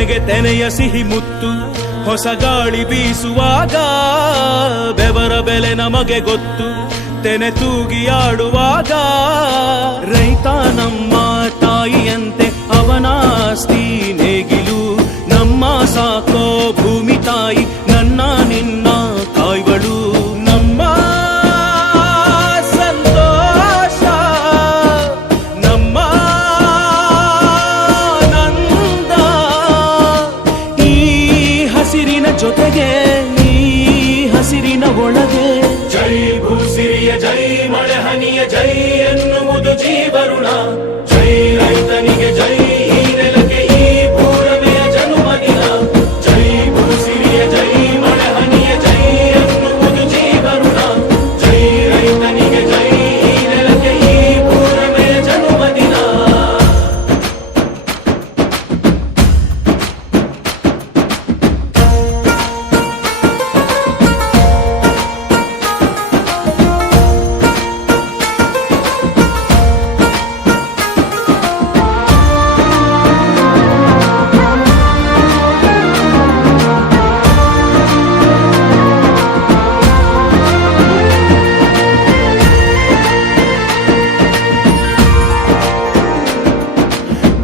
ತೆನೆಗೆ ತೆನೆಯ ಸಿಹಿ ಮುತ್ತು ಹೊಸ ಗಾಳಿ ಬೀಸುವಾಗ ಬೆವರ ಬೆಲೆ ನಮಗೆ ಗೊತ್ತು ತೆನೆ ತೂಗಿ ಆಡುವಾಗ ರೈತ ನಮ್ಮ ತಾಯಿಯಂತೆ ಅವನಾಸ್ತಿ ನೇಗಿಲು ನಮ್ಮ ಸಾಕೋ ಭೂಮಿ ತಾಯಿ ನನ್ನ ನಿನ್ನ ಕಾಯ್ಗಳು ನಮ್ಮ ಸಂತೋಷ ನಮ್ಮ ನಂದ ಈ ಹಸಿರಿನ ಜೊತೆಗೆ ಈ ಹಸಿರಿನ ಒಳಗೆ ಜೈ ಭೂಸಿರಿಯ ಜೈ ಮಳೆ ಹನಿಯ ಜೈ ಎನ್ನುವುದು ಜೀವರುಣ ಜೈ ರೈತನಿಗೆ ಜೈ ಈ ನೆಲಕ್ಕೆ ಈ ಭೂರಮೆಯ ಜನುಮದಿನ ಜೈ ಭೂಸಿರಿಯ ಜೈ ಮಳೆ ಹನಿಯ ಜೈ ಎನ್ನುವುದು ಜೀವರುಣ ಜೈ ರೈತನಿಗೆ ಜೈ ಈ ನೆಲಕ್ಕೆ ಈ ಭೂರಮೆಯ ಜನುಮದಿನ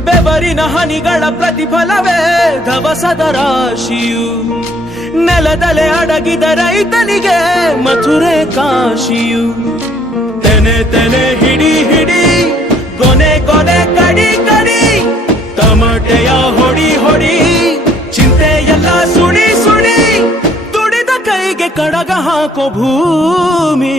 ಬೆವರಿನ ಹನಿಗಳ ಪ್ರತಿಫಲವೇ ಧವಸದ ರಾಶಿಯು ನೆಲದಲೆ ಅಡಗಿದ ರೈತನಿಗೆ ಮಥುರೆ ಕಾಶಿಯು ತೆನೆ ತೆನೆ ಹಿಡಿ ಹಿಡಿ ಕೊನೆ ಕೊನೆ ಕಡಿ ಕಡಿ ತಮಟೆಯ ಹೊಡಿ ಹೊಡಿ ಚಿಂತೆಯೆಲ್ಲ ಸುಡಿ ಸುಡಿ ದುಡಿದ ಕೈಗೆ ಕಡಗ ಹಾಕೋ ಭೂಮಿ